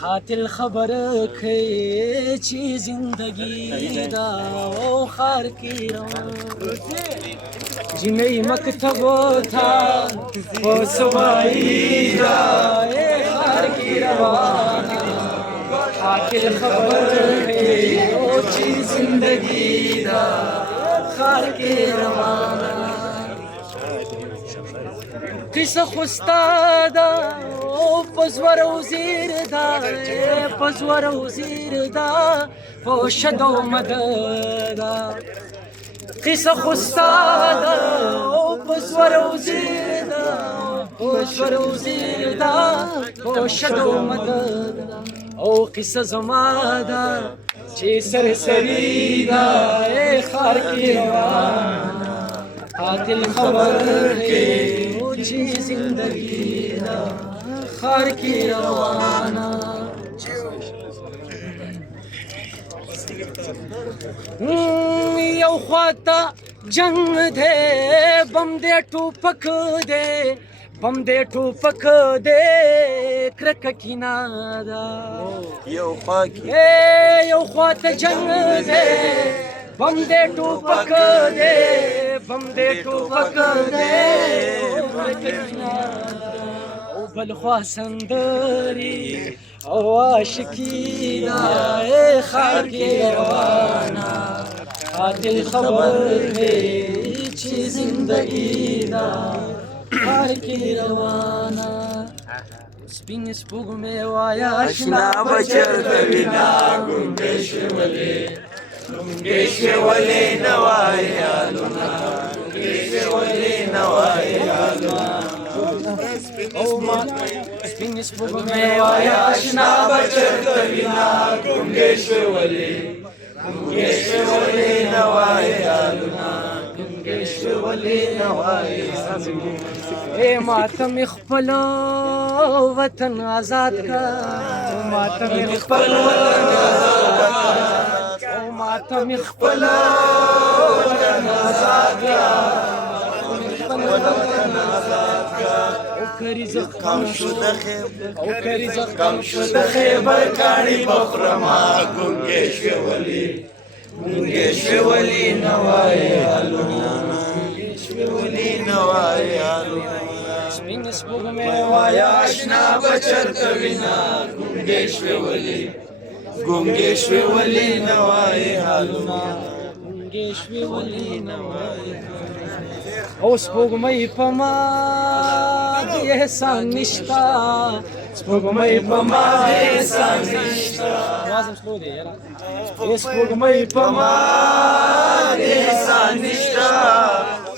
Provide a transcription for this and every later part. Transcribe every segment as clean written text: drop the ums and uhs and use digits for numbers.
قاتل خبره کوي چې زندگی دا او خار کې روان جنې مکتب تا او سوای دا خار کې روان قاتل خبره کوي چې زندگی دا خار کې روان قصه خوستا دا پزور وزیر دا پزور وزیر دا پوشد و مدد قصه خوستا دا پزور وزیر دا پزور وزیر دا پوشد و مدد او قصه زما دا چې سرسری دا خار کې روان قاتل خبر کې چې زندگی دا خار کی روانا یو خواته جنگ دے بم دے ټوپک دے بم دے ټوپک دے کرک کینا دا یو خواته جنگ دے بم دے ټوپک دے بم دے ټوپک دے کرک کینا بل خوا سندري او عاشقي دا خار کې روانا قاتل خبر دی چې زندگی دا خار کې روانا سپین سپوږمۍ وایا آشنا بچرته وینا ګونګې شولې نوایا لونا ګونګې شولې نوایا لونا سپین سپوږمۍ وایا آشنا بچرته وینا ګونګې شولې نوایا لونا ګونګې شولې نوایا اے ماتم خپل وطن آزاد کا ماتم خپل وطن آزاد کا ماتم خپل وطن آزاد کا کری زخم شو د خیبر کاڼي بخرما ګونګې شولې نوای حالونه سپین سپوږمۍ وایا آشنا بچرته وینا ګونګې شولې نوای حالونه او سپوږمۍ په ما د احسان نشتا سپوږمۍ په ما د احسان نشتا سپوږمۍ په ما د احسان نشتا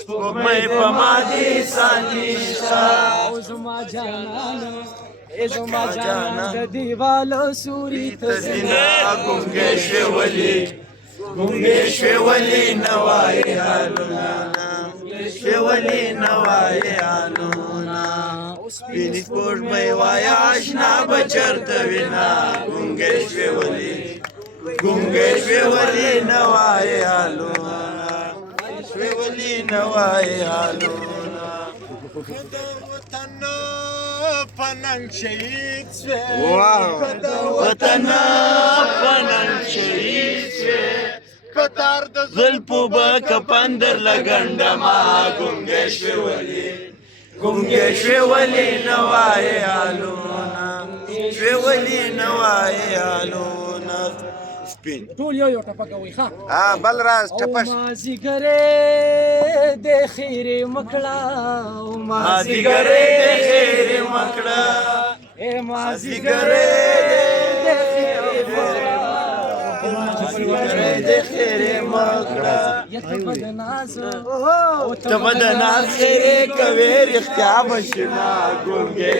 سپوږمۍ په ما د احسان نشتا او زما جانان د دیوالو سوري ته زینا ګونګې شولې نوای حالونه شولې نوای حالونه سپین سپوږمۍ وایا آشنا بچرته وینا ګونګې شولې نوای حالونه شولې نوای حالونه پننګ شهید شوی وطن پننګ شهید شوی کتار د زلفو به کپندر لګنډه ما ګونګې شولې نوای حالونه سپین ټول یو ټپه کوي ښه بل راز ټپش مازیګرې د خیرې مکړه مازیګرې د خیرې مکړه اے مازیګرې د خیرې مکړه ته به د ناز خیرې کوې رښتیا بشنا ګونګې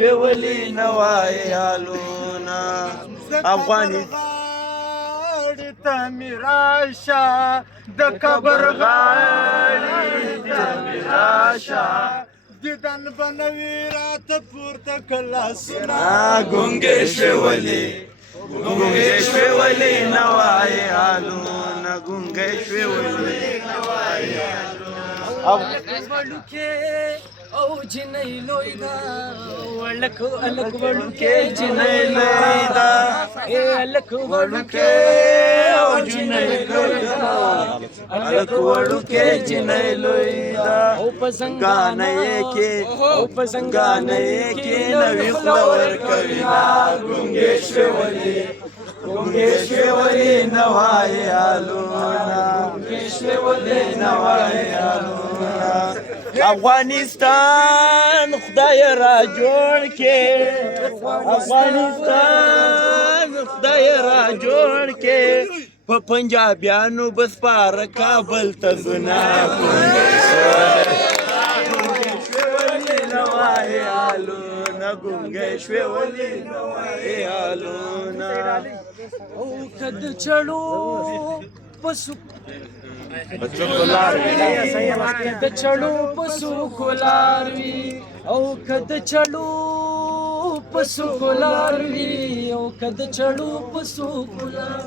شولې نوای حالونه افغاني غاړې ته مې راشه د قبر غاړې ته مې راشه دیدن به نه وي راته پورته که لاسونه ګونګې شولې نوای حالونه वळुके औ जिनै लोइदा अलक अलक वळुके जिनै लोइदा ए अलक वळुके औ जिनै लोइदा अलक वळुके जिनै लोइदा औ पसंगान एके नवी फ्लवर कविना गुंगेश्वरी नवाय आलो ना गुंगेश्वरी नवाय आलो ना अफगानिस्तान खुदाय را جوړ کې افغانستان خدای را جوړ کې په پنجابیانو بس پار کابل ته زنا ګونګېشوي نوای آلونا ګونګېشوي نوای آلونا او کد چړو پسو د چړو پسو کولار وی او کد چړو پسو کولار وی او کد چړو پسو کولار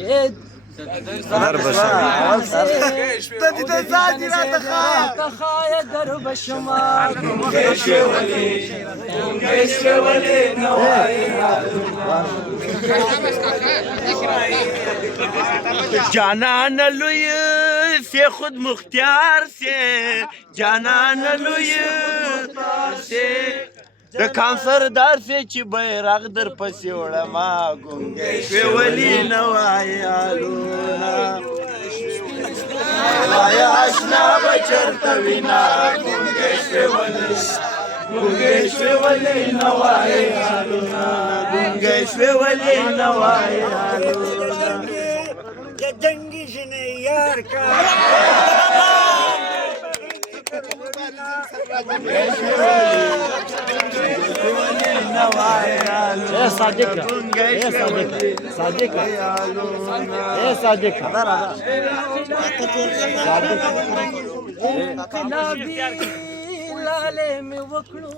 یہ در بشم تخایا در بشما ګونګېشوي نوای جانان لوی سے خود مختار سے جانان لوی سے د کانسردار سے چې بیرغ در پسې وړما ګونګېشوي ولي نوای آلونا وایا اشنا بچرته وینا ګونګېشوي ولي نوای آلونا ګونګېشوي ولي نوای آلونا जंगी ने यार का लाले में वकड़ू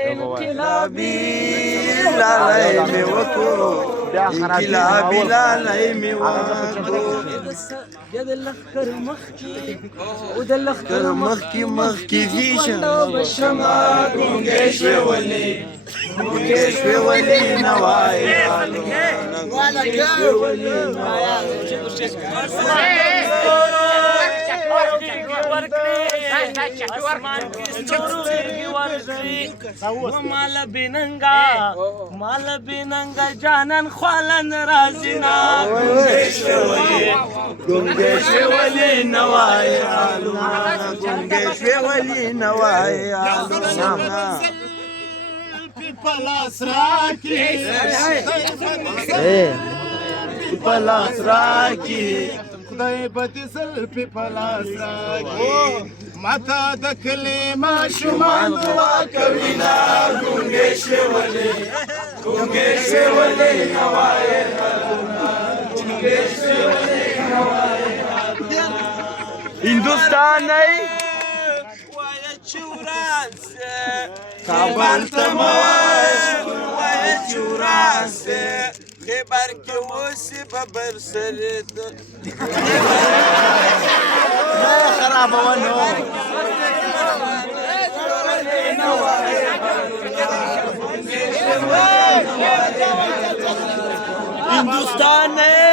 انقلابی لالای می وکړو انقلابی لالای می وکړو د لخر مخکی او د لخر مخکی زیشه بشما ګونګېشوي ولي نوای ګونګېشوي ولي مال بیننگا جانان خوالن رازینا ګونګېشوي ولي نوای ګونګېشوي ولي نوای पलास राखी پلاس راکی خدای بتی سلپی پلاس راکی ماتا دکلی ما شمان دعا کوینا ګونګېشوي ولي نوای هندوستانی وای چوران سے کابل تماش وای چوران سے خبر کې اوسې ببر سره خراب ونه हिंदुस्तान है